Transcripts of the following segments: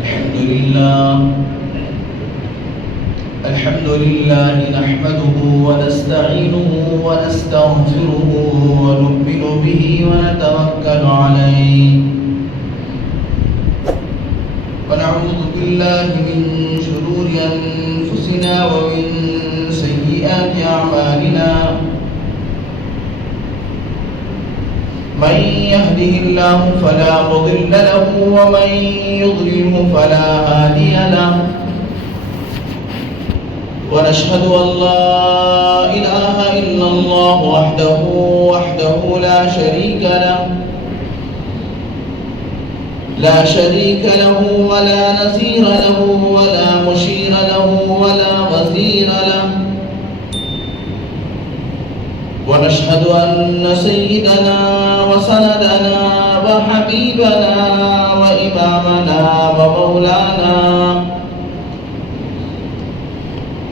الحمد لله نحمده ونستعينه ونستغفره ونؤمن به ونتوكل عليه ونعوذ بالله من شرور أنفسنا ومن سيئات أعمالنا من يهده الله فلا مضل له ومن يضلله فلا هادي له ونشهد أن لا إله إلا الله وحده لا شريك له ولا نظير له ولا مشير له ولا وزير له ونشهد أن سيدنا وسندنا وحبيبنا وإمامنا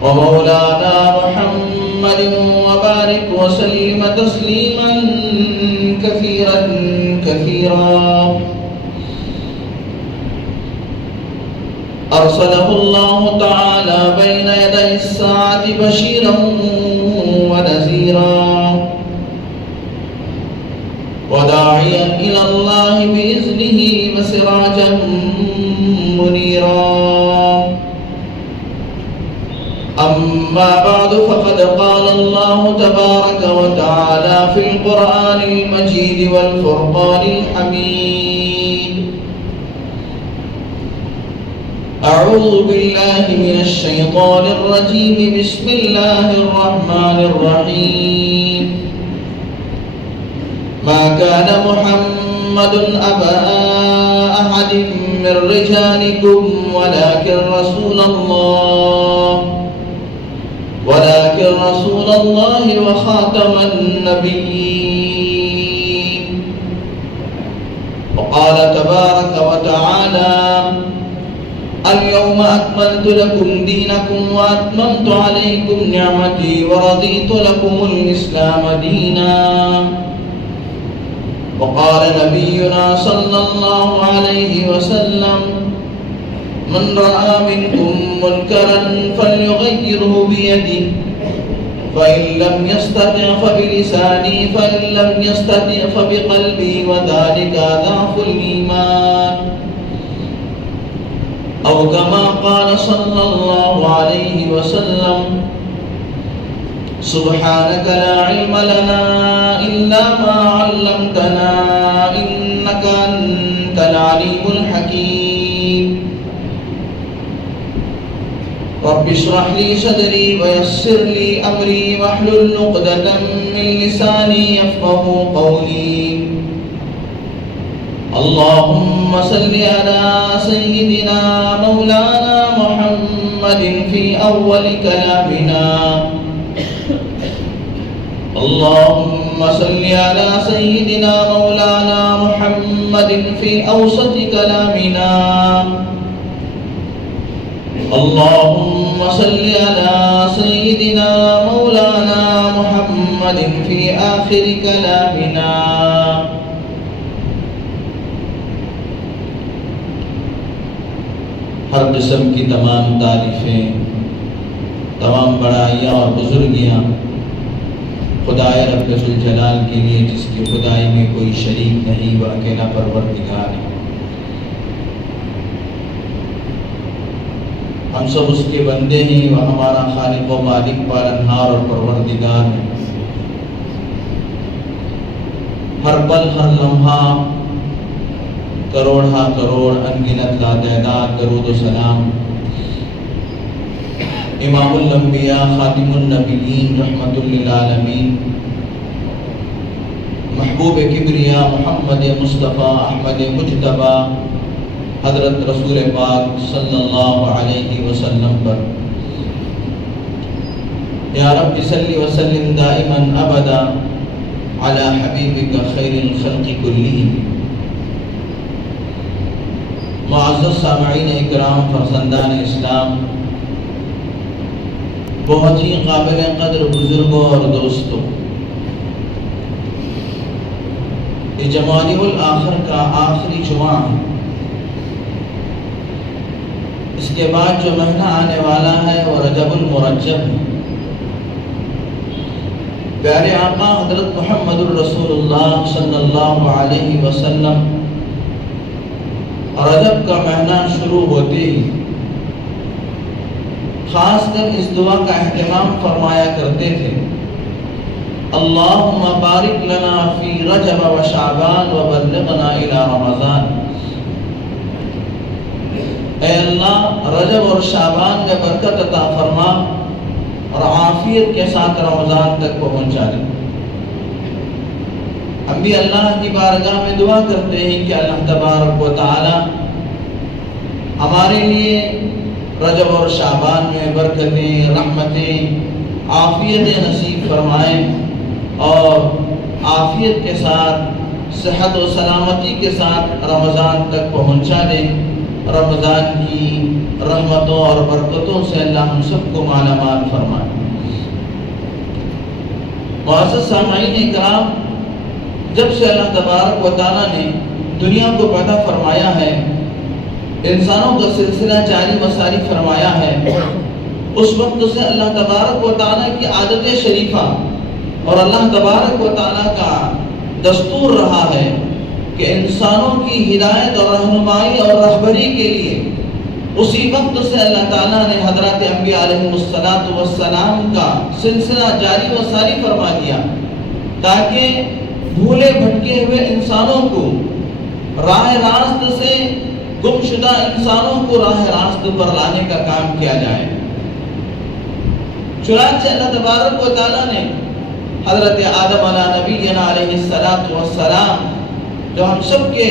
ومولانا محمد وبارك وسلم تسليما كثيرا أرسله الله تعالى بين يدي الساعة بشيرا ونذيرا وداعيا إلى الله بإذنه وسراجا منيرا أما بعد فقد قال الله تبارك وتعالى في القرآن المجيد والفرقان الحميد أعوذ بالله من الشيطان الرجيم بسم الله الرحمن الرحيم ما كان محمد أبا أحد من رجالكم ولكن رسول الله وخاتم النبيين وقال تبارك وتعالى اليوم أكملت لكم دينكم وأتممت عليكم نعمتي ورضيت لكم الإسلام دينا وقال نبينا صلى الله عليه وسلم من رأى منكم منكرا فليغيره بيده فإن لم يستطع فبلسانه فإن لم يستطع فبقلبه وذلك ضعف الإيمان أو كما قال صلى الله عليه وسلم سبحانك لا علم لنا إلا ما علمتنا إنك أنت العليم الحكيم رب اشرح لي صدري ويسر لي أمري واحلل عقدة من لساني يفقهوا قولي اللهم صل على سيدنا مولانا محمد في أول كلامنا اللهم صل على سيدنا مولانا محمد في أوسط كلامنا اللهم صل على سيدنا مولانا محمد في آخر كلامنا ہر قسم کی تمام تعریفیں تمام بڑائیاں اور بزرگیاں خدائے رب ذوالجلال کے لیے جس کی خدائی میں کوئی شریک نہیں وہ اکیلا پروردگار ہے ہم سب اس کے بندے ہیں وہ ہمارا خالق و مالک پالنہار اور پروردگار ہے ہر پل ہر لمحہ کروڑ ہا کروڑ انگنت لا تعداد درود و سلام امام الانبیاء خاتم النبیین رحمت للعالمین محبوب کبریا محمد مصطفیٰ احمد مجتبی حضرت رسول پاک صلی اللہ علیہ وسلم پر یا رب صلی وسلم دائما ابدا علی حبیبک خیر الخلق کلہم معزز سامعین اکرام فرزندان اسلام بہت ہی قابل قدر بزرگوں اور دوستوں یہ جمادی الآخر کا آخری جمعہ ہے اس کے بعد جو مہینہ آنے والا ہے وہ رجب المرجب ہے۔ پیارے آقا حضرت محمد الرسول اللہ صلی اللہ علیہ وسلم رجب کا مہینہ شروع ہوتے ہی خاص کر اس دعا کا اہتمام فرمایا کرتے تھے، اللہم بارک لنا فی رجب و شعبان و بلغنا الی رمضان۔ اے اللہ رجب اور شعبان میں برکت عطا فرما اور عافیت کے ساتھ رمضان تک پہنچا دے۔ ہم بھی اللہ کی بارگاہ میں دعا کرتے ہیں کہ اللہ تبارک و تعالی ہمارے لیے رجب اور شعبان میں برکتیں، رحمتیں، عافیتیں نصیب فرمائیں اور عافیت کے ساتھ صحت و سلامتی کے ساتھ رمضان تک پہنچا دیں۔ رمضان کی رحمتوں اور برکتوں سے اللہ ہم سب کو مالا مال فرمائے۔ معزز سامعین اکرام، جب سے اللہ تبارک و تعالیٰ نے دنیا کو پیدا فرمایا ہے، انسانوں کا سلسلہ جاری و ساری فرمایا ہے، اس وقت سے اللہ تبارک و تعالیٰ کی عادت شریفہ اور اللہ تبارک و تعالیٰ کا دستور رہا ہے کہ انسانوں کی ہدایت اور رہنمائی اور رہبری کے لیے اسی وقت سے اللہ تعالیٰ نے حضرات انبیاء علیہ السلام کا سلسلہ جاری و ساری فرما دیا، تاکہ بھولے بھٹکے ہوئے انسانوں کو راہ راست سے، گمشدہ انسانوں کو راہ راست پر لانے کا کام کیا جائے۔ چنانچہ اللہ تبارک و تعالیٰ نے حضرت آدم نبینا علیہ السلام، جو ہم سب کے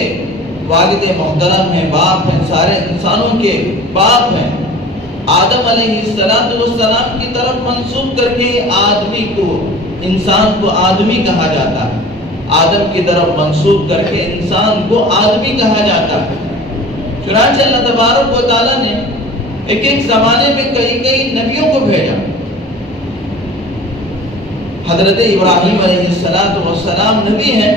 والد محترم ہیں، باپ ہیں، سارے انسانوں کے باپ ہیں، آدم علیہ السلام کی طرف منسوب کر کے آدمی کو، انسان کو آدمی کہا جاتا ہے۔ آدم کی طرف منسوب کر کے انسان کو آدمی کہا جاتا ہے۔ چنانچہ اللہ تبارک و تعالیٰ نے ایک زمانے میں کئی نبیوں کو بھیجا۔ حضرت ابراہیم علیہ السلام نبی ہیں،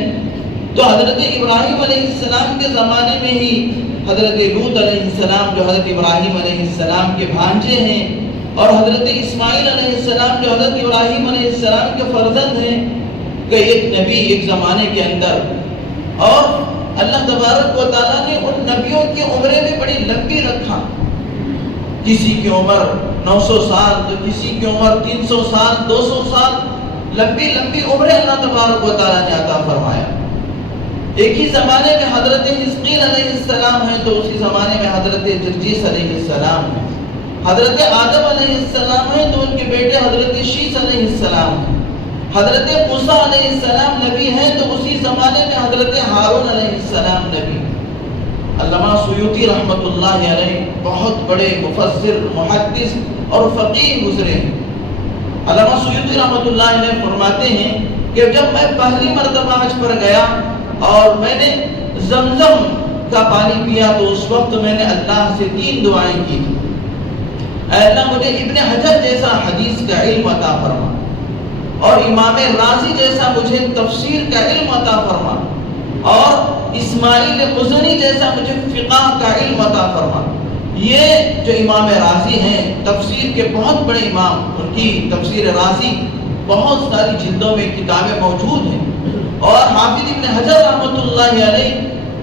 تو حضرت ابراہیم علیہ السلام کے زمانے میں ہی حضرت لوط علیہ السلام، جو حضرت ابراہیم علیہ السلام کے بھانجے ہیں، اور حضرت اسماعیل علیہ السلام، جو حضرت ابراہیم علیہ السلام کے فرزند ہیں، کہ ایک نبی ایک زمانے کے اندر، اور اللہ تبارک و تعالیٰ نے ان نبیوں کی عمریں بھی بڑی لمبی رکھا۔ کسی کی عمر 900 سال، تو کسی کی عمر 300 سال، 200 سال، لمبی عمریں اللہ تبارک و تعالیٰ نے عطا فرمایا۔ ایک ہی زمانے میں حضرت حزقیل علیہ السلام ہے، تو اسی زمانے میں حضرت جرجیس علیہ السلام ہے۔ حضرت آدم علیہ السلام ہے، تو ان کے بیٹے حضرت شیس علیہ السلام ہے۔ حضرت موسیٰ علیہ السلام نبی ہیں، تو اسی زمانے میں حضرت ہارون علیہ السلام نبی۔ علامہ سیوطی رحمۃ اللہ علیہ بہت بڑے مفسر، محدث اور فقیہ گزرے ہیں۔ علامہ سیوطی رحمۃ اللہ علیہ فرماتے ہیں کہ جب میں پہلی مرتبہ حج پر گیا اور میں نے زمزم کا پانی پیا، تو اس وقت میں نے اللہ سے 3 دعائیں کی تھی۔ اے اللہ، مجھے ابن حجر جیسا حدیث کا علم عطا فرما، اور امام رازی جیسا مجھے تفسیر کا علم عطا فرما، اور اسماعیل مزنی جیسا مجھے فقہ کا علم عطا فرما۔ یہ جو امام رازی ہیں، تفسیر کے بہت بڑے امام، ان کی تفسیر رازی بہت ساری جلدوں میں کتابیں موجود ہیں، اور حافظ ابن حجر رحمۃ اللہ علیہ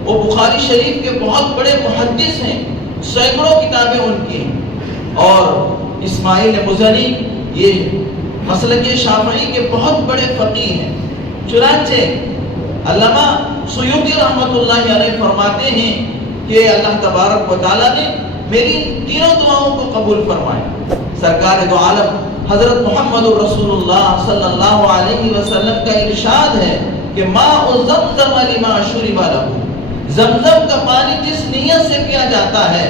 وہ بخاری شریف کے بہت بڑے محدث ہیں، سینکڑوں کتابیں ان کی ہیں۔ اور اسماعیل مزنی یہ مسلک شافعی کے بہت بڑے فقیہ ہیں۔ چنانچہ علامہ سیوطی رحمۃ اللہ علیہ فرماتے ہیں کہ اللہ تبارک و تعالیٰ نے میری تینوں دعاؤں کو قبول فرمایا۔ سرکار دو عالم حضرت محمد رسول اللہ صلی اللہ علیہ وسلم کا ارشاد ہے کہ ماء زمزم لما شرب لہ، زمزم کا پانی جس نیت سے پیا جاتا ہے،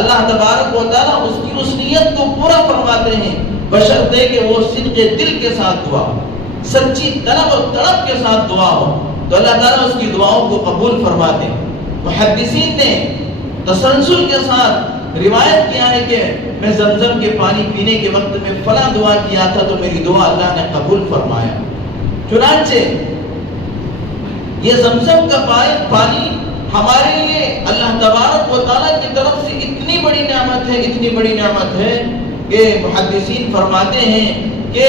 اللہ تبارک و تعالیٰ اس نیت کو پورا فرماتے ہیں، بشرطے کہ وہ صدق دل کے ساتھ دعا ہو، سچی طلب و تڑپ کے ساتھ دعا ہو، تو اللہ تعالیٰ اس کی دعاؤں کو قبول فرماتے ہیں۔ محدثین نے تسلسل کے ساتھ روایت کیا ہے کہ میں زمزم کے پانی پینے کے وقت میں فلاں دعا کیا تھا، تو میری دعا اللہ نے قبول فرمایا۔ چنانچہ یہ زمزم کا پانی ہمارے لیے اللہ تبارک و تعالیٰ کی طرف سے اتنی بڑی نعمت ہے، اتنی اتنی بڑی نعمت ہے کہ محدثین فرماتے ہیں کہ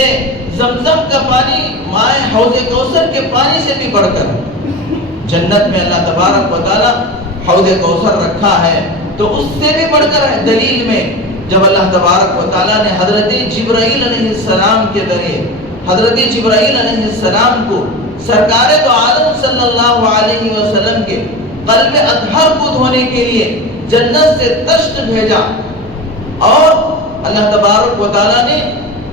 زمزم کا پانی مائے حوض کوثر کے پانی سے بھی بڑھ کر جنت میں اللہ تبارک و تعالیٰ حوض کوثر رکھا ہے، تو اس سے بھی بڑھ کر دلیل میں جب اللہ تبارک و تعالیٰ نے حضرت جبرائیل علیہ السلام کے ذریعے حضرت جبرائیل علیہ السلام کو سرکار دو عالم صلی اللہ علیہ وسلم کے قلب اطہر کو دھونے کے لیے جنت سے تشت بھیجا، اور اللہ تبارک و تعالیٰ نے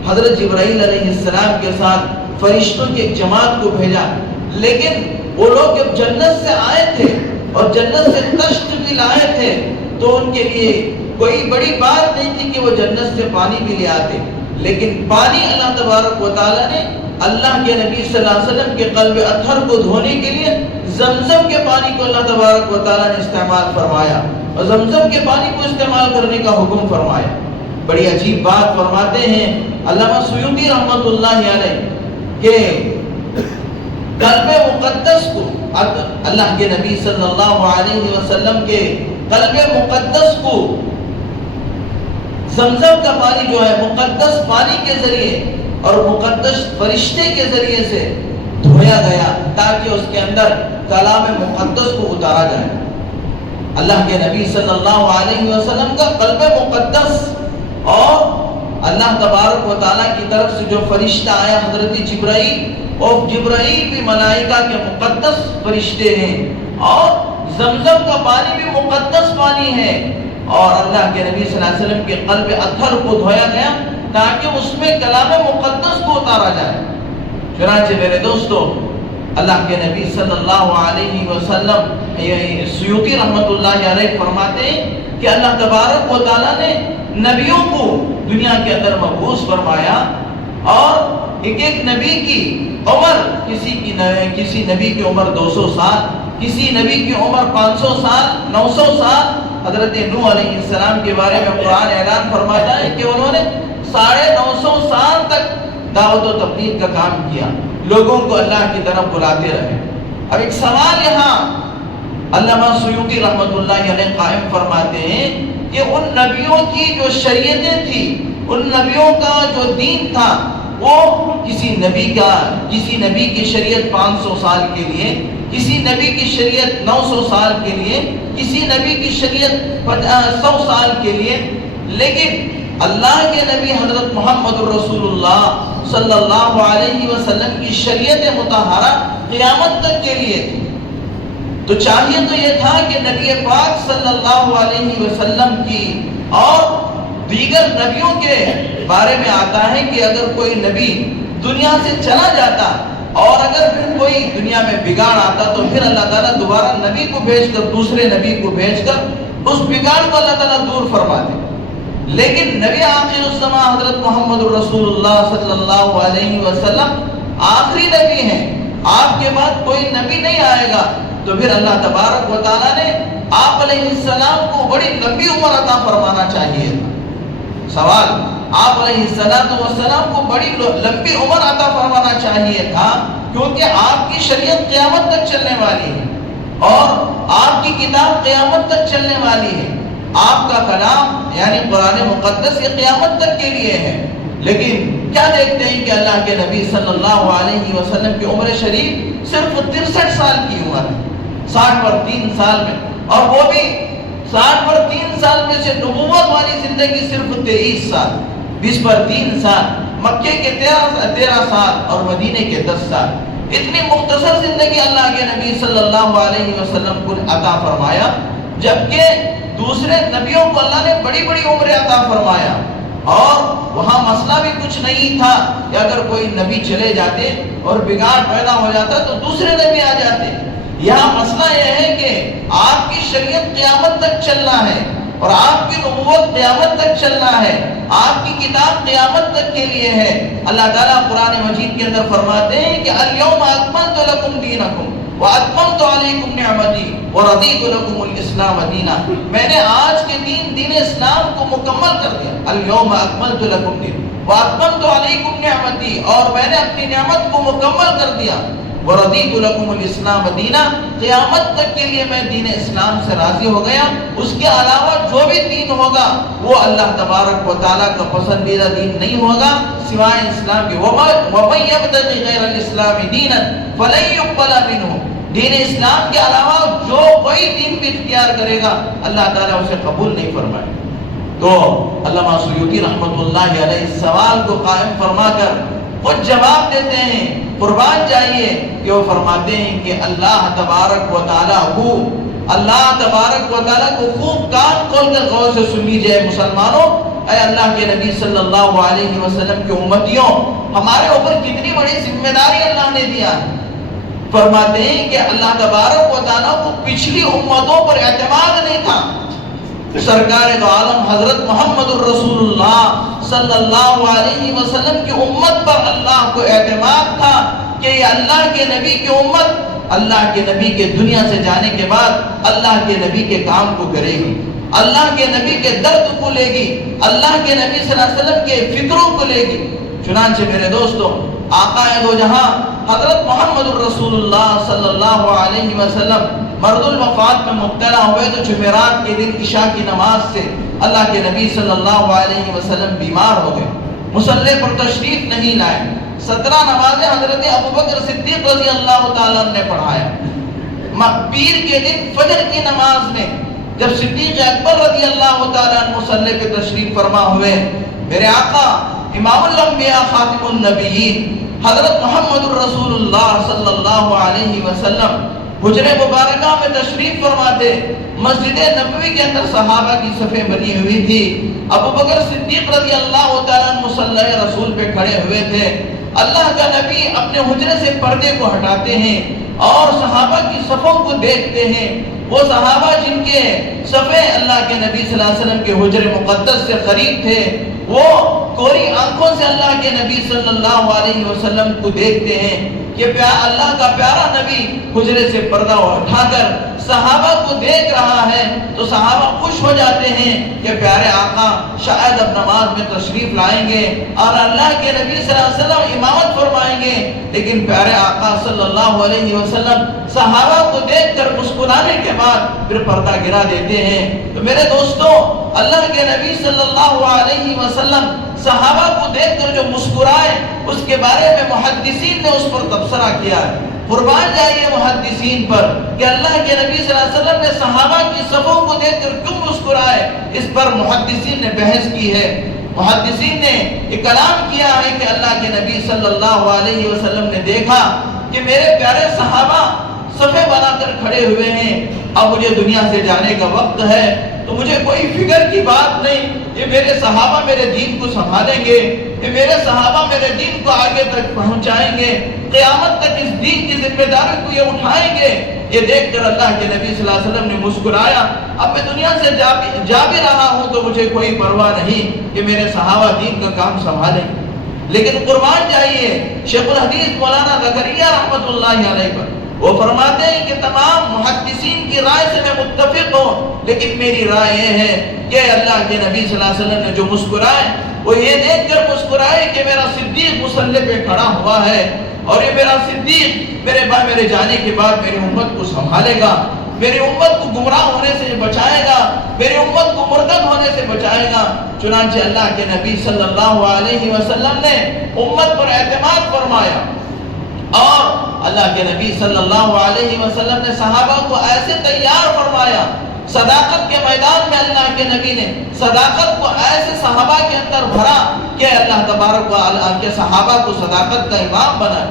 حضرت جبرائیل علیہ السلام کے ساتھ فرشتوں کی ایک جماعت کو بھیجا، لیکن وہ لوگ جب جنت سے آئے تھے اور جنت سے تشت بھی لائے تھے تو ان کے لیے کوئی بڑی بات نہیں تھی کہ وہ جنت سے پانی بھی لے آتے، لیکن پانی اللہ تبارک و تعالیٰ نے اللہ کے نبی صلی اللہ علیہ وسلم کے قلب اطہر کو دھونے کے لیے زمزم کے پانی کو اللہ تبارک و تعالیٰ نے استعمال فرمایا اور زمزم کے پانی کو استعمال کرنے کا حکم فرمایا۔ بڑی عجیب بات فرماتے ہیں علامہ سیوطی رحمۃ اللہ علیہ کہ قلب مقدس کو اللہ کے نبی صلی اللہ علیہ وسلم کے قلب مقدس کو زمزم کا پانی جو ہے مقدس پانی کے ذریعے اور مقدس فرشتے کے ذریعے سے دھویا گیا تاکہ اس کے اندر کلام مقدس کو اتارا جائے۔ اللہ کے نبی صلی اللہ علیہ وسلم کا قلب مقدس اور اللہ تبارک و تعالیٰ کی طرف سے جو فرشتہ آیا حضرت جبرائیل، اور جبرائیل بھی ملائکہ کے مقدس فرشتے ہیں، اور زمزم کا پانی بھی مقدس پانی ہے، اور اللہ کے نبی صلی اللہ علیہ وسلم کے قلب اطہر کو دھویا گیا تاکہ اس میں کلام مقدس کو اتارا جائے۔ چنانچہ میرے دوستو اللہ کے نبی صلی اللہ علیہ وسلم سیوطی رحمۃ اللہ علیہ فرماتے ہیں کہ اللہ تبارک و تعالیٰ نے نبیوں کو دنیا کے اندر مبعوث فرمایا، اور ایک ایک نبی کی عمر کسی نبی کی عمر 200 سال، کسی نبی کی عمر 500 سال، 900 سال۔ حضرت نوح علیہ السلام کے بارے میں قرآن اعلان فرماتا ہے کہ انہوں نے 950 سال تک دعوت و تبلیغ کا کام کیا، لوگوں کو اللہ کی طرف بلاتے رہے۔ اب ایک سوال یہاں علامہ سیوطی رحمۃ اللہ علیہ قائم فرماتے ہیں کہ ان نبیوں کی جو شریعتیں تھی، ان نبیوں کا جو دین تھا، وہ کسی نبی کی شریعت 500 سال کے لیے، کسی نبی کی شریعت 900 سال کے لیے، کسی نبی کی شریعت 100 سال کے لیے، لیکن اللہ کے نبی حضرت محمد رسول اللہ صلی اللہ علیہ وسلم کی شریعت مطہرہ قیامت تک کے لیے تھی۔ تو چاہیے تو یہ تھا کہ نبی پاک صلی اللہ علیہ وسلم کی اور دیگر نبیوں کے بارے میں آتا ہے کہ اگر کوئی نبی دنیا سے چلا جاتا اور اگر پھر کوئی دنیا میں بگاڑ آتا تو پھر اللہ تعالیٰ دوبارہ نبی کو بھیج کر، دوسرے نبی کو بھیج کر اس بگاڑ کو اللہ تعالیٰ دور فرما دے۔ لیکن نبی آخر الزمان حضرت محمد رسول اللہ صلی اللہ علیہ وسلم آخری نبی ہیں، آپ کے بعد کوئی نبی نہیں آئے گا، تو پھر اللہ تبارک و تعالیٰ نے آپ علیہ السلام کو بڑی لمبی عمر عطا فرمانا چاہیے تھا۔ سوال، آپ علیہ السلام کو بڑی لمبی عمر عطا فرمانا چاہیے تھا، کیونکہ آپ کی شریعت قیامت تک چلنے والی ہے اور آپ کی کتاب قیامت تک چلنے والی ہے، آپ کا کلام یعنی قرآن مقدس یہ قیامت تک کے لیے ہے۔ لیکن کیا دیکھتے ہیں کہ اللہ کے نبی صلی اللہ علیہ وسلم کی عمر شریف صرف 63 سال کی عمر ہے، 60 پر 3 سال میں، اور وہ بھی 60 پر 3 سال میں سے نبوت والی زندگی صرف 23 سال، 20 پر 3 سال، مکے کے 13 سال اور مدینے کے 10 سال۔ اتنی مختصر زندگی اللہ کے نبی صلی اللہ علیہ وسلم کو عطا فرمایا، جبکہ دوسرے نبیوں کو اللہ نے بڑی بڑی عمر عطا فرمایا، اور وہاں مسئلہ بھی کچھ نہیں تھا کہ اگر کوئی نبی چلے جاتے اور بگاڑ پیدا ہو جاتا تو دوسرے نبی آ جاتے۔ یہاں مسئلہ یہ ہے کہ آپ کی شریعت قیامت تک چلنا ہے اور آپ کی نبوت قیامت تک چلنا ہے، آپ کی کتاب قیامت تک کے لیے ہے۔ اللہ تعالیٰ قرآن مجید کے اندر فرماتے ہیں کہ اليوم اکملت لکم دینکم واتممت علیکم نعمتی ورضیت لکم الاسلام دینا، میں نے آج کے دین اسلام کو مکمل کر دیا۔ اليوم اکملت لکم دین واتممت علیکم نعمتی، اور میں نے اپنی نعمت کو مکمل کر دیا۔ وَرَضِيتُ لَكُمُ الْإِسْلَامَ دِينًا، قیامت تک کے لیے میں دین اسلام سے راضی ہو گیا، اس کے علاوہ جو بھی دین ہوگا وہ اللہ تبارک و تعالیٰ کا پسندیدہ دین نہیں ہوگا سوائے اسلام کے۔ وَمَن يَبْتَغِ غَيْرَ الْإِسْلَامِ دِينًا فَلَن يُقْبَلَ مِنْهُ، دین اسلام کے علاوہ جو کوئی دین بھی اختیار کرے گا اللہ تعالیٰ اسے قبول نہیں فرمائے۔ تو علامہ سیوطی رحمۃ اللہ علیہ اس سوال کو قائم فرما کر خود جواب دیتے ہیں، قربان جائیے کہ وہ فرماتے ہیں کہ اللہ تبارک و تعالیٰ کو خوب کان کھول کر غور سے سن لیجئے مسلمانوں، اے اللہ کے نبی صلی اللہ علیہ وسلم کی امتیوں، ہمارے اوپر کتنی بڑی ذمہ داری اللہ نے دیا ہے۔ فرماتے ہیں کہ اللہ تبارک و تعالیٰ کو پچھلی امتوں پر اعتماد نہیں تھا، سرکار دو عالم حضرت محمد الرسول اللہ صلی اللہ علیہ وسلم کی امت پر اللہ کو اعتماد تھا کہ یہ اللہ کے نبی کی امت اللہ کے نبی کے دنیا سے جانے کے بعد اللہ کے نبی کے کام کو کرے گی، اللہ کے نبی کے درد کو لے گی، اللہ کے نبی صلی اللہ علیہ وسلم کے فکروں کو لے گی۔ چنانچہ میرے دوستوں، آقا دو جہاں حضرت محمد الرسول اللہ صلی اللہ علیہ وسلم مرض الوفات میں مبتلا ہوئے تو جمعرات کے دن عشاء کی نماز سے اللہ کے نبی صلی اللہ علیہ وسلم بیمار ہو گئے، مصلی پر تشریف نہیں لائے۔ 17 نمازیں حضرت ابوبکر صدیق رضی اللہ تعالیٰ نے پڑھایا۔ پیر کے دن فجر کی نماز میں جب صدیق اکبر رضی اللہ تعالیٰ مصلی پہ تشریف فرما ہوئے، میرے آقا امام الانبیاء خاتم النبیین حضرت محمد الرسول اللہ صلی اللہ علیہ وسلم حجرے مبارکہ میں تشریف فرماتے، مسجد نبوی کے اندر صحابہ کی صفیں بنی ہوئی تھی، ابوبکر صدیق رضی اللہ تعالیٰ مصلی رسول پہ کھڑے ہوئے تھے۔ اللہ کا نبی اپنے حجرے سے پردے کو ہٹاتے ہیں اور صحابہ کی صفوں کو دیکھتے ہیں۔ وہ صحابہ جن کے صفیں اللہ کے نبی صلی اللہ علیہ وسلم کے حجرے مقدس سے قریب تھے، وہ کوری آنکھوں سے اللہ کے نبی صلی اللہ علیہ وسلم کو دیکھتے ہیں کہ اللہ کا پیارا نبی حجرے سے پردہ اٹھا کر صحابہ کو دیکھ رہا ہے، تو صحابہ خوش ہو جاتے ہیں کہ پیارے آقا شاید اب نماز میں تشریف لائیں گے اور اللہ کے نبی صلی اللہ علیہ وسلم امامت فرمائیں گے۔ لیکن پیارے آقا صلی اللہ علیہ وسلم صحابہ کو دیکھ کر مسکرانے کے بعد پھر پردہ گرا دیتے ہیں۔ تو میرے دوستوں، اللہ کے نبی صلی اللہ علیہ وسلم صحابہ کو دیکھ کر جو مسکرائے، اس کے بارے میں محدثین نے اس پر تبصرہ کیا ہے۔ قربان جائیے محدثین پر کہ اللہ کے نبی صلی اللہ علیہ وسلم نے صحابہ کی صفوں کو دیکھ کر کیوں مسکرائے، اس پر محدثین نے بحث کی ہے۔ محدثین نے یہ کلام کیا ہے کہ اللہ کے نبی صلی اللہ علیہ وسلم نے دیکھا کہ میرے پیارے صحابہ صفیں بنا کر کھڑے ہوئے ہیں، اب مجھے دنیا سے جانے کا وقت ہے، تو مجھے کوئی فکر کی بات نہیں، یہ میرے صحابہ میرے دین کو سنبھالیں گے، یہ میرے صحابہ میرے دین کو آگے تک پہنچائیں گے، قیامت تک اس دین کی ذمہ داری کو یہ اٹھائیں گے۔ یہ دیکھ کر اللہ کے نبی صلی اللہ علیہ وسلم نے مسکرایا، اب میں دنیا سے جا بھی رہا ہوں تو مجھے کوئی پرواہ نہیں کہ میرے صحابہ دین کا کام سنبھالیں۔ لیکن قربان جائیے شیخ الحدیث مولانا زکریا رحمۃ اللہ علیہ پر، وہ فرماتے ہیں کہ تمام محدثین کی رائے سے میں متفق ہوں، لیکن میری رائے یہ ہے کہ اللہ کے نبی صلی اللہ علیہ وسلم نے جو مسکرائے وہ یہ دیکھ کر مسکرائے کہ میرا صدیق مصلی پہ کھڑا ہوا ہے اور یہ میرا صدیق میرے جانے کے بعد میری امت کو سنبھالے گا، میری امت کو گمراہ ہونے سے بچائے گا، میری امت کو مرتد ہونے سے بچائے گا۔ چنانچہ اللہ کے نبی صلی اللہ علیہ وسلم نے امت پر اعتماد فرمایا اور اللہ کے نبی صلی اللہ علیہ وسلم نے صحابہ کو ایسے تیار فرمایا، صداقت کے میدان میں اللہ کے نبی نے صداقت کو ایسے صحابہ کے اندر بھرا کہ اللہ تبارک و تعالیٰ کے صحابہ کو صداقت کا امام بنا۔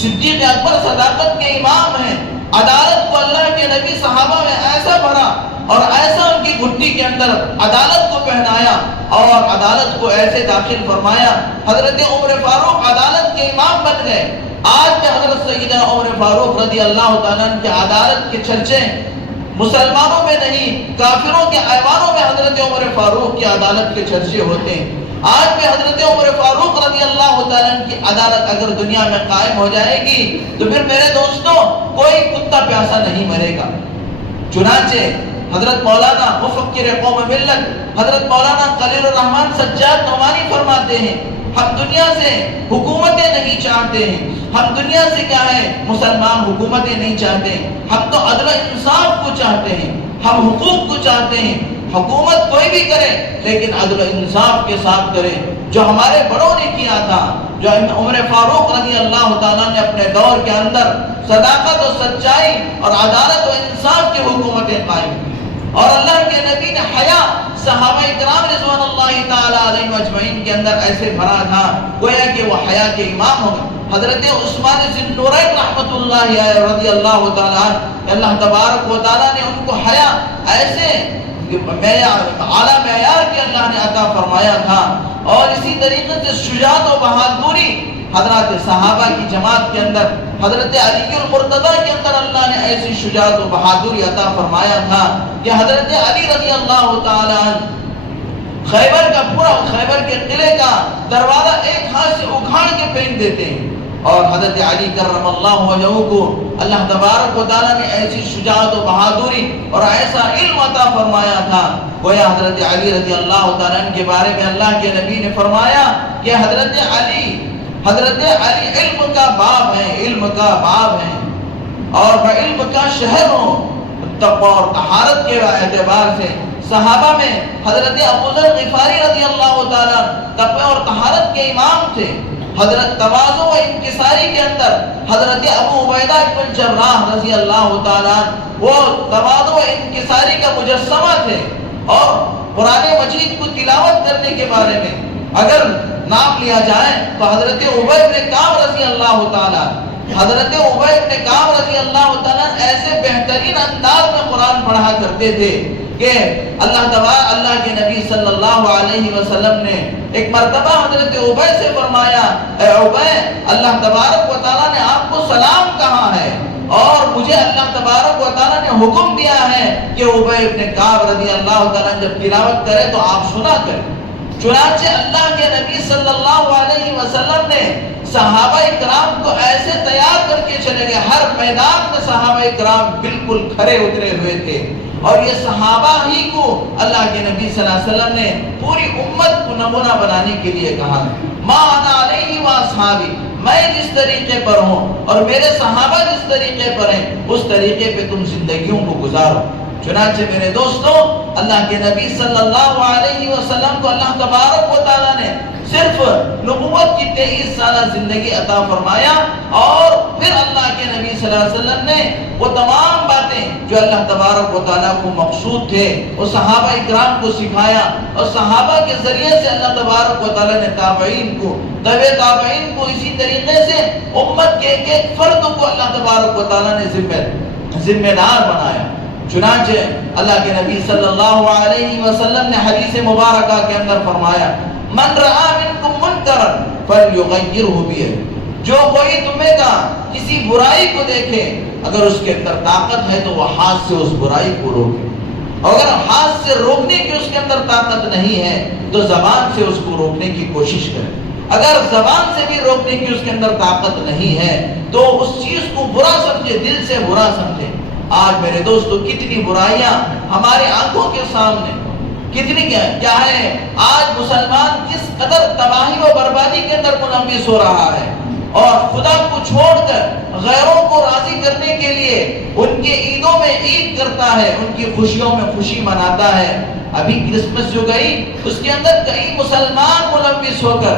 صدیق اکبر صداقت کے امام ہیں، عدالت کو اللہ کے نبی صحابہ میں ایسا بھرا اور ایسا ان کی گھٹی کے اندر عدالت کو پہنایا اور عدالت کو ایسے داخل فرمایا، حضرت عمر فاروق عدالت کے امام بن گئے۔ آج میں حضرت سیدنا عمر فاروق رضی اللہ تعالیٰ عنہ کی عدالت کے چرچے مسلمانوں میں نہیں، کافروں کے ایوانوں میں حضرت عمر فاروق کی عدالت کے چرچے ہوتے ہیں۔ آج بھی حضرت عمر فاروق رضی اللہ تعالیٰ عنہ کی عدالت اگر دنیا میں قائم ہو جائے گی تو پھر میرے دوستوں کوئی کتا پیاسا نہیں مرے گا۔ چنانچہ حضرت مولانا مفکر قوم ملت حضرت مولانا خلیل الرحمن سجاد نعمانی فرماتے ہیں، ہم دنیا سے حکومتیں نہیں چاہتے ہیں، ہم دنیا سے کیا ہے، مسلمان حکومتیں نہیں چاہتے، ہم تو عدل و انصاف کو چاہتے ہیں، ہم حقوق کو چاہتے ہیں۔ حکومت کوئی بھی کرے لیکن عدل و انصاف کے ساتھ کرے، جو ہمارے بڑوں نے کیا تھا، جو عمر فاروق رضی اللہ تعالیٰ نے اپنے دور کے اندر صداقت و سچائی اور عدالت و انصاف کی حکومتیں قائم کی، اور اللہ کے نبی نے حیا صحابہ کرام رضوان اللہ تعالیٰ علیہ اجمعین کے اندر ایسے بھرا تھا گویا کہ وہ حیا کے امام ہو گئے۔ حضرت عثمان ذی النورین رحمۃ اللہ علیہ رضی اللہ تعالیٰ عنہ، اللہ تبارک و تعالیٰ نے ان کو حیا ایسے اعلیٰ معیار کے اللہ نے عطا فرمایا تھا، اور اسی طریقے سے شجاعت و بہادری حضرات صحابہ کی جماعت کے اندر، حضرت علی المرتضیٰ کے اندر اللہ نے ایسی شجاعت و بہادری عطا فرمایا تھا کہ حضرت علی رضی اللہ تعالیٰ عنہ خیبر کا پورا خیبر کے قلعے کا دروازہ ایک ہاتھ سے اکھاڑ کے پھینک دیتے ہیں، اور حضرت علی کرم اللہ وجہہ کو اللہ تبارک و تعالیٰ نے ایسی شجاعت و بہادری اور ایسا علم عطا فرمایا تھا گویا حضرت علی رضی اللہ تعالیٰ عنہ کے بارے میں اللہ کے نبی نے فرمایا کہ حضرت علی علم کا باب ہے، علم کا باب ہے، اور علم کا شہر ہوں۔ تقوی اور طہارت کے اعتبار سے صحابہ میں حضرت ابو ذر غفاری رضی اللہ تعالیٰ تقوی اور طہارت کے امام تھے۔ حضرت تواضع و انکساری کے اندر حضرت ابو عبیدہ بن جراح رضی اللہ تعالیٰ وہ تواضع و انکساری کا مجسمہ تھے، اور قرآن مجید کو تلاوت کرنے کے بارے میں اگر نام لیا جائے تو حضرت ابی بن کعب رضی اللہ تعالیٰ حضرت ابی بن کعب رضی اللہ تعالیٰ ایسے بہترین انداز میں قرآن پڑھا کرتے تھے کہ اللہ کے نبی صلی اللہ علیہ وسلم نے ایک مرتبہ حضرت ابی سے فرمایا، اے ابی، اللہ تبارک و تعالیٰ نے آپ کو سلام کہا ہے، اور مجھے اللہ تبارک و تعالیٰ نے حکم دیا ہے کہ ابی بن کعب رضی اللہ تعالیٰ جب تلاوت کرے تو آپ سنا کریں۔ چنانچہ اللہ کے نبی صلی اللہ علیہ وسلم نے صحابہ اکرام کو ایسے تیار کر کے چلے گئے، ہر میدان میں صحابہ اکرام بالکل کھڑے اترے ہوئے تھے، اور یہ صحابہ ہی کو اللہ کے نبی صلی اللہ علیہ وسلم نے پوری امت کو نمونہ بنانے کے لیے کہا، ما انا علیہ واصحابی، میں جس طریقے پر ہوں اور میرے صحابہ جس طریقے پر ہیں اس طریقے پہ تم زندگیوں کو گزارو۔ چنانچہ میرے دوستوں، اللہ کے نبی صلی اللہ علیہ وسلم کو اللہ تبارک و تعالیٰ نے صرف نبوت کی 23 سالہ زندگی عطا فرمایا، اور پھر اللہ کے نبی صلی اللہ علیہ وسلم نے وہ تمام باتیں جو اللہ تبارک و تعالیٰ کو مقصود تھے وہ صحابہ اکرام کو سکھایا، اور صحابہ کے ذریعے سے اللہ تبارک و تعالیٰ نے تابعین کو تابعین کو اسی طریقے سے امت کے ایک ایک فرد کو اللہ تبارک و تعالیٰ نے ذمہ دار بنایا۔ چنانچہ اللہ کے نبی صلی اللہ علیہ وسلم نے حدیث مبارکہ کے اندر فرمایا، من رعا منکم منکرا فلیغیرہ بیدہ، جو کوئی تمہیں کا کسی برائی کو دیکھے اگر اس کے اندر طاقت ہے تو وہ ہاتھ سے اس برائی کو روکے، اور اگر ہاتھ سے روکنے کی اس کے اندر طاقت نہیں ہے تو زبان سے اس کو روکنے کی کوشش کرے، اگر زبان سے بھی روکنے کی اس کے اندر طاقت نہیں ہے تو اس چیز کو برا سمجھے، دل سے برا سمجھے۔ آج میرے دوستو کتنی برائیاں ہمارے آنکھوں کے سامنے، کتنی کیا ہے، آج مسلمان کس قدر تباہی و بربادی کے اندر ملوث ہو رہا ہے، اور خدا کو چھوڑ کر غیروں کو راضی کرنے کے لیے ان کے عیدوں میں عید کرتا ہے، ان کی خوشیوں میں خوشی مناتا ہے۔ ابھی کرسمس جو گئی اس کے اندر کئی مسلمان ملوث ہو کر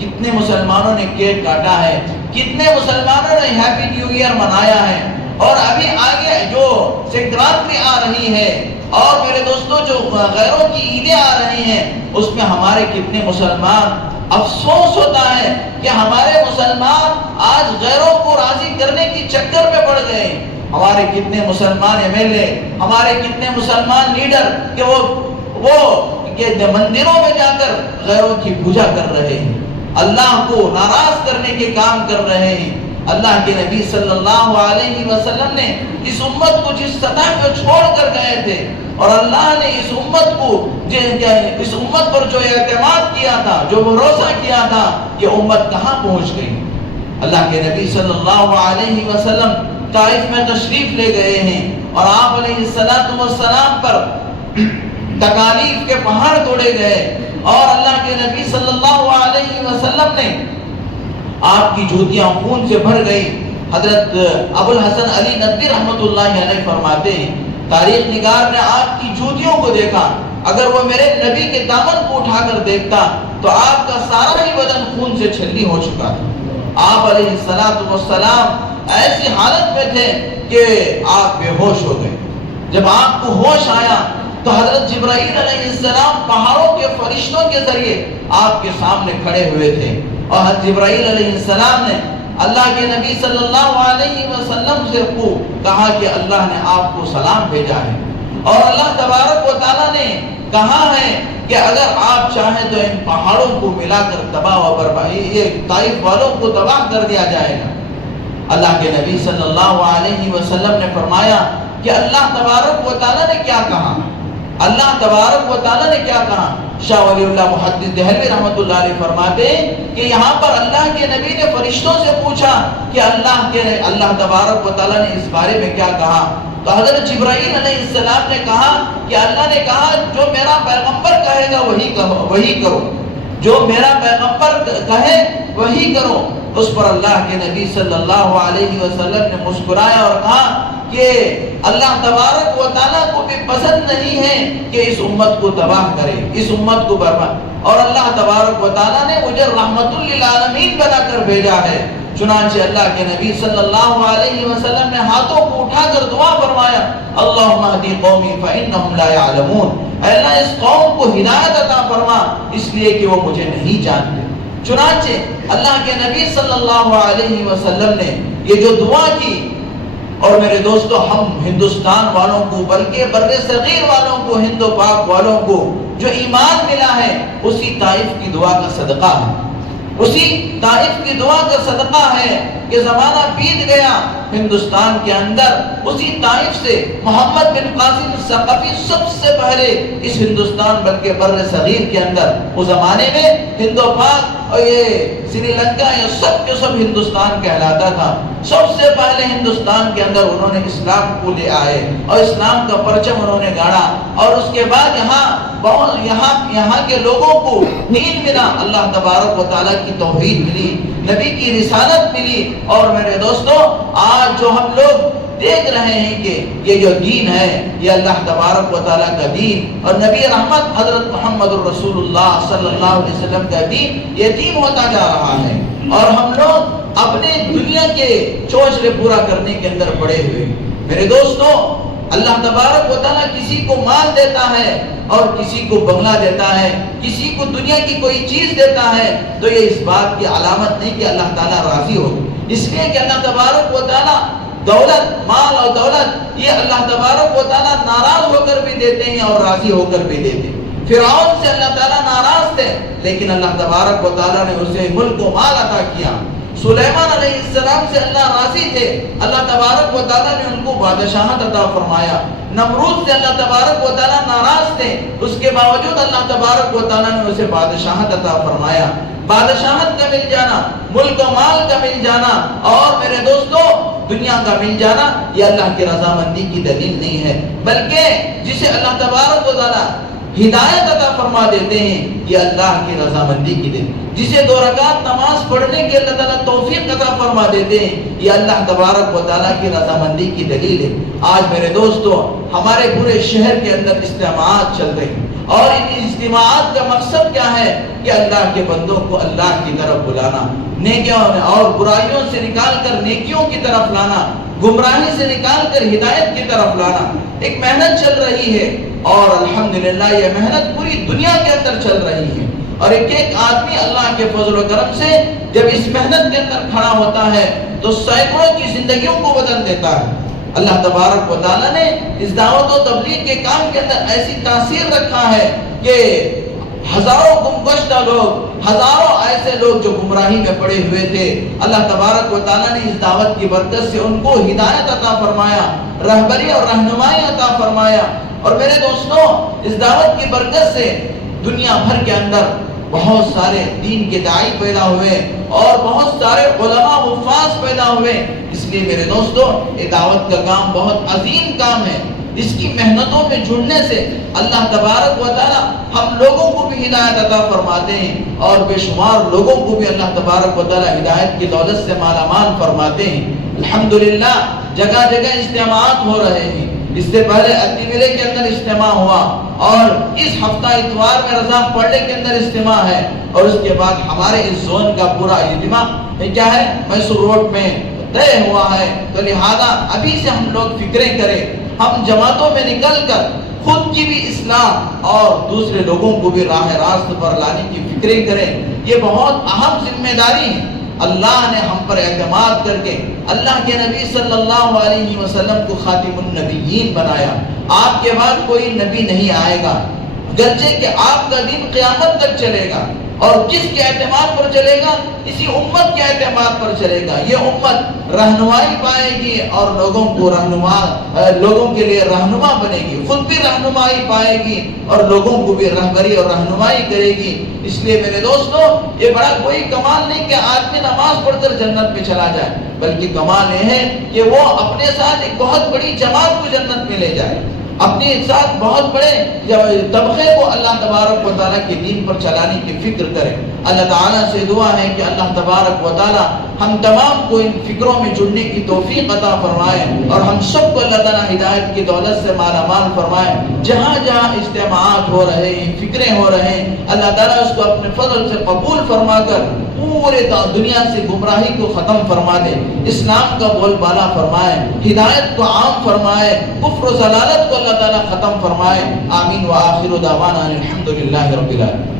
کتنے مسلمانوں نے کیک کاٹا ہے، کتنے مسلمانوں نے ہیپی نیو ایئر منایا ہے، اور ابھی آگے جو سنکرانتی آ رہی ہے، اور میرے دوستوں جو غیروں کی عیدیں آ رہی ہیں اس میں ہمارے کتنے مسلمان، افسوس ہوتا ہے کہ ہمارے مسلمان آج غیروں کو راضی کرنے کی چکر میں پڑ گئے۔ ہمارے کتنے مسلمان ایم ایل اے، ہمارے کتنے مسلمان لیڈر کہ وہ مندروں میں جا کر غیروں کی پوجا کر رہے ہیں، اللہ کو ناراض کرنے کے کام کر رہے ہیں۔ اللہ کے نبی صلی اللہ علیہ وسلم نے اس امت کو جس سطح پہ چھوڑ کر گئے تھے، اور اللہ نے اس امت پر جو اعتماد کیا تھا، جو بھروسہ کیا تھا، یہ امت کہاں پہنچ گئی۔ اللہ کے نبی صلی اللہ علیہ وسلم طائف میں تشریف لے گئے ہیں، اور آپ علیہ السلام پر تکالیف کے پہاڑ توڑے گئے، اور اللہ کے نبی صلی اللہ علیہ وسلم نے آپ کی جوتیاں خون سے بھر گئی۔ حضرت ابو الحسن علی ندوی رحمۃ اللہ علیہ فرماتے ہیں تاریخ نگار نے آپ کی جوتیوں کو دیکھا، اگر وہ میرے نبی کے دامن کو اٹھا کر دیکھتا تو آپ کا سارا ہی بدن خون سے چھلنی ہو چکا تھا۔ آپ علیہ السلام ایسی حالت میں تھے کہ آپ بے ہوش ہو گئے۔ جب آپ کو ہوش آیا تو حضرت جبرائیل علیہ السلام پہاڑوں کے فرشتوں کے ذریعے آپ کے سامنے کھڑے ہوئے تھے، اور حضرت جبرائیل علیہ السلام نے اللہ کے نبی صلی اللہ علیہ وسلم سے کہا کہ اللہ نے آپ کو سلام بھیجا ہے، اور اللہ تبارک و تعالیٰ نے کہا ہے کہ اگر آپ چاہیں تو ان پہاڑوں کو ملا کر تباہ و برباد، یہ طائف والوں کو تباہ کر دیا جائے گا۔ اللہ کے نبی صلی اللہ علیہ وسلم نے فرمایا کہ اللہ تبارک و تعالیٰ نے کیا کہا، اللہ تبارک و تعالیٰ نے کیا کہا۔ شاہ ولی اللہ محدث دہلوی رحمۃ اللہ علیہ فرماتے ہیں کہ یہاں پر اللہ کے نبی نے فرشتوں سے پوچھا کہ اللہ تبارک و تعالیٰ نے اس بارے میں کیا کہا، تو حضرت جبرائیل علیہ السلام نے کہا کہ اللہ نے کہا جو میرا پیغمبر کہے گا وہی کرو، جو میرا پیغمبر کہے وہی کرو۔ اس پر اللہ کے نبی صلی اللہ علیہ وسلم نے مسکرایا اور کہا کہ اللہ تبارک و تعالیٰ کو بھی پسند نہیں ہے کہ اس امت کو تباہ کرے، اس امت کو برباد، اور اللہ تبارک و تعالیٰ نے مجھے رحمت للعالمین بنا کر بھیجا ہے۔ چنانچہ اللہ کے نبی صلی اللہ علیہ وسلم نے ہاتھوں کو اٹھا کر دعا فرمایا، اللہم اہدی قومی فإنہم لا یعلمون، اے اللہ اس قوم کو ہدایت عطا فرما اس لیے کہ وہ مجھے نہیں جانتے۔ چنانچہ اللہ کے نبی صلی اللہ علیہ وسلم نے یہ جو دعا کی، اور میرے دوستو ہم ہندوستان والوں کو بلکہ بر صغیر والوں کو، ہند و پاک والوں کو جو ایمان ملا ہے اسی طائف کی دعا کا صدقہ ہے، اسی طائف کی دعا کا صدقہ ہے کہ زمانہ بیت گیا ہندوستان کے اندر اسی طائف سے محمد بن قاسم الثقفی سب سے پہلے اس ہندوستان بلکہ بر صغیر کے اندر، اس زمانے میں ہند و پاک اور یہ سری لنکا یہ سب کے سب ہندوستان کہلاتا تھا، سب سے پہلے ہندوستان کے اندر انہوں نے اسلام کو لے آئے اور اسلام کا پرچم انہوں نے گاڑا، اور اس کے بعد یہاں کے لوگوں کو دین ملا، اللہ تبارک و تعالیٰ کی توحید ملی، نبی کی رسالت ملی، اور میرے دوستو آج جو ہم لوگ دیکھ رہے ہیں کہ یہ جو دین ہے یہ اللہ تبارک و تعالیٰ کا دین اور نبی رحمت حضرت محمد الرسول اللہ صلی اللہ علیہ وسلم کا دین یتیم ہوتا جا رہا ہے، اور ہم لوگ اپنے دنیا کے چوچلے پورا کرنے کے اندر پڑے ہوئے۔ میرے دوستو اللہ تبارک و تعالیٰ کسی کو مال دیتا ہے اور کسی کو بنگلہ دیتا ہے، کسی کو دنیا کی کوئی چیز دیتا ہے، تو یہ اس بات کی علامت نہیں کہ اللہ تعالیٰ راضی ہو، اس لیے کہ اللہ تبارک و تعالیٰ دولت، مال اور دولت یہ اللہ تبارک و تعالیٰ ناراض ہو کر بھی دیتے ہیں اور راضی ہو کر بھی دیتے ہیں۔ فرعون سے اللہ تعالیٰ ناراض تھے لیکن اللہ تبارک و تعالیٰ نے اسے ملک و مال عطا کیا۔ سلیمان علیہ السلام سے اللہ راضی تھے، اللہ تبارک و تعالیٰ نے ان کو بادشاہت عطا فرمایا۔ نمرود سے اللہ تبارک و تعالیٰ ناراض تھے، اس کے باوجود اللہ تبارک و تعالیٰ نے اسے بادشاہت عطا فرمایا۔ بادشاہت کا مل جانا، ملک و مال کا مل جانا، اور میرے دوستو دنیا کا مل جانا یہ اللہ کی رضامندی کی دلیل نہیں ہے، بلکہ جسے اللہ تبارک و تعالیٰ ہدایت عطا فرما دیتے ہیں یہ اللہ کی رضامندی کی دلیل، جسے 2 رکعت نماز پڑھنے کی اللہ تعالیٰ توفیق عطا فرما دیتے ہیں یہ اللہ تبارک و تعالیٰ کی رضامندی کی دلیل ہے۔ آج میرے دوستو ہمارے پورے شہر کے اندر اجتماعات چل رہے ہیں، اور ان اجتماعات کا مقصد کیا ہے کہ اللہ کے بندوں کو اللہ کی طرف بلانا، نیکیوں اور برائیوں سے نکال کر نیکیوں کی طرف لانا، گمراہی سے نکال کر ہدایت کی طرف لانا۔ ایک محنت چل رہی ہے اور الحمدللہ یہ محنت پوری دنیا کے اندر چل رہی ہے، اور ایک آدمی اللہ کے فضل و کرم سے جب اس محنت کے اندر کھڑا ہوتا ہے تو سینکڑوں کی زندگیوں کو بدل دیتا ہے۔ اللہ تبارک و تعالیٰ نے اس دعوت و تبلیغ کے کام کے اندر ایسی تاثیر رکھا ہے کہ ہزاروں گمگشتہ لوگ، ہزاروں ایسے لوگ جو گمراہی میں پڑے ہوئے تھے، اللہ تبارک و تعالیٰ نے اس دعوت کی برکت سے ان کو ہدایت عطا فرمایا، رہبری اور رہنمائی عطا فرمایا۔ اور میرے دوستوں اس دعوت کی برکت سے دنیا بھر کے اندر بہت سارے دین کے داعی پیدا ہوئے اور بہت سارے علماء حفاظ پیدا ہوئے۔ اس لیے میرے دوستو یہ دعوت کا کام بہت عظیم کام ہے، اس کی محنتوں میں جڑنے سے اللہ تبارک و تعالی ہم لوگوں کو بھی ہدایت عطا فرماتے ہیں، اور بے شمار لوگوں کو بھی اللہ تبارک و تعالی ہدایت کی دولت سے مالا مال فرماتے ہیں۔ الحمدللہ جگہ جگہ اجتماعات ہو رہے ہیں۔ اس سے پہلے اتی ملے کے اندر اجتماع ہوا، اور اس ہفتہ اتوار میں رضا پڑھنے کے اندر اجتماع ہے، اور اس کے بعد ہمارے اس زون کا پورا اجتماع کیا ہے، میسور روڈ میں طے ہوا ہے۔ تو لہذا ابھی سے ہم لوگ فکریں کریں، ہم جماعتوں میں نکل کر خود کی بھی اصلاح اور دوسرے لوگوں کو بھی راہ راست پر لانے کی فکریں کریں۔ یہ بہت اہم ذمہ داری ہے۔ اللہ نے ہم پر اعتماد کر کے اللہ کے نبی صلی اللہ علیہ وسلم کو خاتم النبیین بنایا۔ آپ کے بعد کوئی نبی نہیں آئے گا، گرچہ کہ آپ کا دین قیامت تک چلے گا، اور کس کے اعتماد پر چلے گا؟ اسی امت کے اعتماد پر چلے گا۔ یہ امت رہنمائی پائے گی اور لوگوں کے لیے رہنما بنے گی، خود بھی رہنمائی پائے گی اور لوگوں کو بھی رہبری اور رہنمائی کرے گی۔ اس لیے میرے دوستو، یہ بڑا کوئی کمال نہیں کہ آدمی نماز پڑھ کر جنت میں چلا جائے، بلکہ کمال یہ ہے کہ وہ اپنے ساتھ ایک بہت بڑی جماعت کو جنت میں لے جائے، اپنے ساتھ بہت بڑے طبقے کو اللہ تبارک و تعالیٰ کے دین پر چلانے کی فکر کرے۔ اللہ تعالیٰ سے دعا ہے کہ اللہ تبارک و تعالیٰ ہم تمام کو ان فکروں میں جڑنے کی توفیق عطا فرمائے، اور ہم سب کو اللہ تعالیٰ ہدایت کی دولت سے مالا مال فرمائے۔ جہاں جہاں اجتماعات ہو رہے ہیں، فکریں ہو رہے ہیں، اللہ تعالیٰ اس کو اپنے فضل سے قبول فرما کر پورے دنیا سے گمراہی کو ختم فرما دے، اسلام کا بول بالا فرمائے، ہدایت کو عام فرمائے، کفر و ضلالت کو اللہ تعالیٰ ختم فرمائے۔ آمین و آخر دعوانا الحمدللہ رب العالمین۔